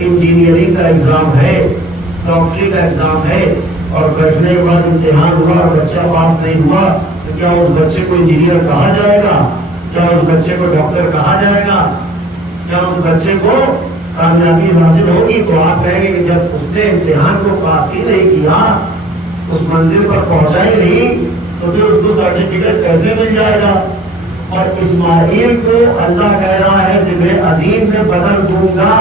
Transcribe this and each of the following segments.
Engineering کا exam ہے، ڈاکٹری کا ایگزام ہے، اور بیٹھنے کے بعد امتحان ہوا اور بچہ پاس نہیں ہوا تو کیا اس بچے کو انجینئر کہا جائے گا؟ کیا اس بچے کو ڈاکٹر کہا جائے گا؟ کیا اس بچے کو کامیابی حاصل ہوگی؟ تو آپ کہیں گے کہ جب اس نے امتحان کو پاس ہی نہیں کیا، اس منزل پر پہنچا ہی نہیں، تو پھر اس کو سرٹیفکیٹ کیسے مل جائے گا؟ اور اسماعیل کو اللہ کہہ رہا ہے ذبح عظیم میں بدل دوں گا.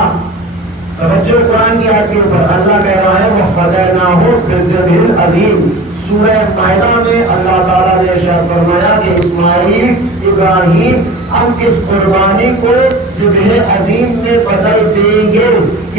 توجہ قرآن کی آیت کے اوپر اللہ کہہ رہا ہے وَفَدَيْنَاهُ بِذِبْحٍ عَظِيمٍ. سورہ مائدہ میں اللہ تعالیٰ نے ارشاد فرمایا کہ اسماعیل ابراہیم ہم اس قربانی کو ذبح عظیم میں بدل دیں گے.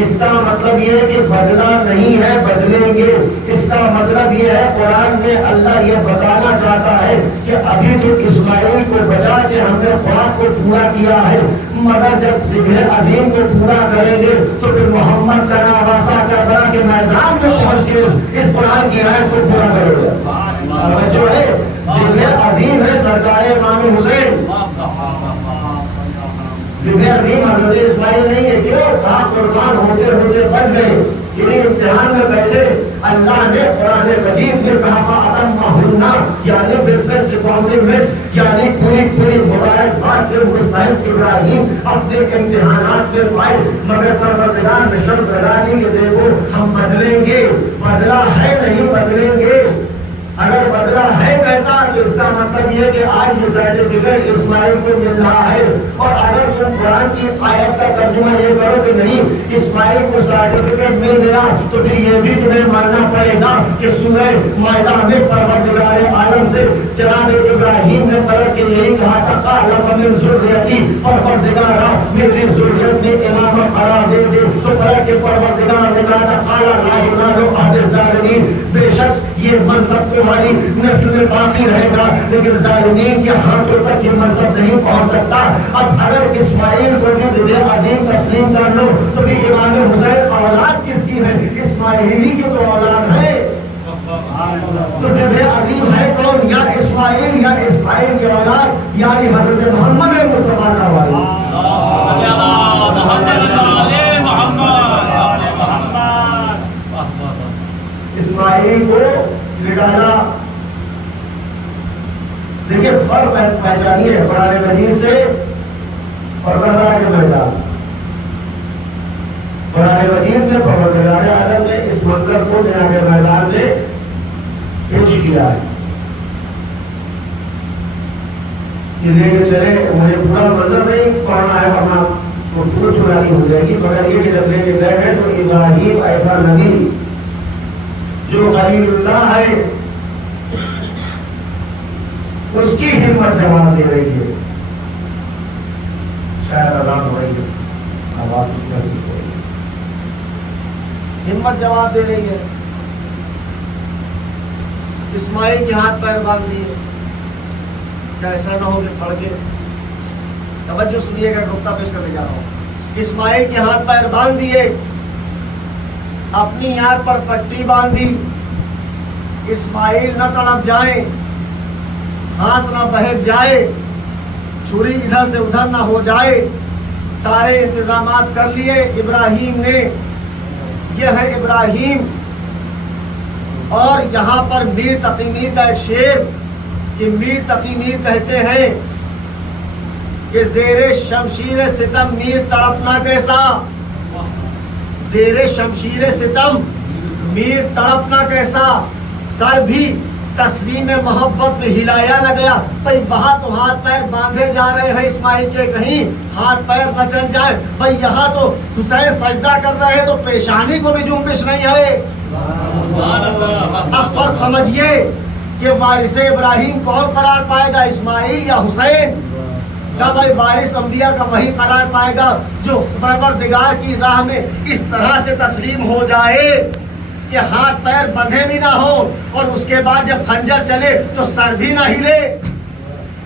اس کا مطلب یہ ہے کہ بدلہ نہیں ہے، بدلیں گے. اس کا مطلب یہ ہے قرآن میں اللہ یہ بتانا چاہتا ہے کہ ابھی تو اسماعیل کو بچا کے ہم نے خواب کو پورا کیا ہے، مگر جب ذبح عظیم کو پورا کریں گے تو پھر محمد کا نواسا کربلا کے میدان میں پہنچ کے اس قرآن کی آیت کو پورا کرے گا. جو ہے ذبح عظیم ہے سرکار امام حسین. ذبح عظیم حضرت اسماعیل نہیں ہے. کیوں؟ آپ قربان ہوتے ہوتے بچ گئے. انہیں امتحان میں بیٹھے اللہ نے قرآن مجید میں کہا فَأَتَمَّهُنَّ یعنی بالبیسٹ کمپلیمنٹ، یعنی پوری مبارکباد کے مستحق ابراہیم اپنے امتحانات میں پائے. مگر پروردگار نے شرط لگا دی کہ دیکھو ہم بدلیں گے. بدلہ ہے نہیں، بدلیں گے. اگر بدلہ ہے کہتا تو اس کا مطلب یہ کہ آج یہ سرٹیفکیٹ اسماعیل کو مل رہا ہے. اور اگر تم قرآن کی آیت کا ترجمہ یہ کرو کہ نہیں اسماعیل کو سرٹیفکیٹ مل گیا تو پھر یہ بھی تمہیں ماننا پڑے گا کہ سورہ مائدہ میں پروردگار عالم سے جناب ابراہیم نے پلٹ کے یہی کہا تھا قال من ذریتی، پروردگارا میری ذریت میں امام قرار دے دے. تو پلٹ کے پروردگار نے کہا تھا قال لا ینال عہد الظالمین، بے شک یہ منصب تمہاری نسل میں باقی رہے گا لیکن ظالمین کے ہاتھوں تک یہ منصب نہیں پہنچ سکتا. اب اگر اسماعیل کو بھی ذبح عظیم تسلیم کر لو تو بھی امام حسین اولاد کس کی ہے؟ اسماعیلی کی تو اولاد ہے. تو ذبح عظیم ہے کون؟ یا اسماعیل یا اسماعیل کی اولاد یعنی حضرت محمد مصطفیٰ کا والد. اسماعیل کو نکالا. دیکھیے فرق پہچانیے قرآن مجید سے اور کربلا کے میدان. قرآن مجید میں پروردگار عالم نے اس منظر کو مینا کے میدان میں پیش کیا ہے کہ لے کے چلے. مجھے پورا منظر نہیں پڑھنا ہے ورنہ وہ پوری چرانی ہو جائے گی، مگر یہ کہ جب لے کے گئے ہیں تو ابراہیم ایسا نبی جو خلیل اللہ ہے اس کی ہمت جواب دے رہی ہے. شاید اذان ہو رہی ہے، آواز اس میں ہو رہی ہے. ہمت جواب دے رہی ہے. اسماعیل کے ہاتھ پیر باندھ دیے. کیا ایسا نہ ہو کہ پڑھ کے توجہ سنیے گا، نقطہ پیش کرنے جا رہا ہوں. اسماعیل کے ہاتھ پیر باندھ دیے، اپنی آنکھ پر پٹی باندھی. اسماعیل نہ تڑپ جائیں، ہاتھ نہ بہک جائے، چھری ادھر سے ادھر نہ ہو جائے. سارے انتظامات کر لیے ابراہیم نے. یہ ہے ابراہیم. اور یہاں پر میر تقی میر کا ایک شعر کہ میر تقی میر کہتے ہیں کہ زیر شمشیر ستم میر تڑپنا کیسا. زیر شمشیر ستم میر تڑپنا کیسا. سر بھی تسلیم محبت میں ہلایا نہ گیا. بھائی وہاں تو ہاتھ پیر باندھے جا رہے ہیں اسماعیل کے، کہیں ہاتھ پیر نہ چل جائے. بھائی یہاں تو حسین سجدہ کر رہے ہیں تو پیشانی کو بھی جنبش نہیں ہے. اب فرق سمجھیے کہ وارث ابراہیم کون قرار پائے گا، اسماعیل یا حسین؟ نہ بھائی وارث انبیاء کا وہی قرار پائے گا جو پروردگار کی راہ میں اس طرح سے تسلیم ہو جائے کہ ہاتھ پیر بندھے بھی نہ ہو اور اس کے بعد جب خنجر چلے تو سر بھی نہ ہلے.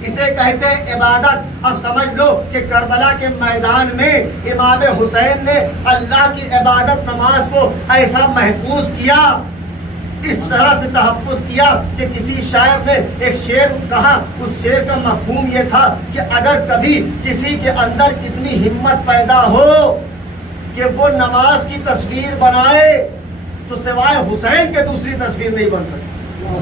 اسے کہتے ہیں عبادت. اب سمجھ لو کہ کربلا کے میدان میں امام حسین نے اللہ کی عبادت نماز کو ایسا محفوظ کیا، اس طرح سے تحفظ کیا کہ کسی شاعر نے ایک شعر کہا. اس شعر کا مفہوم یہ تھا کہ اگر کبھی کسی کے اندر اتنی ہمت پیدا ہو کہ وہ نماز کی تصویر بنائے تو سوائے حسین کے دوسری تصویر نہیں بن سکتی.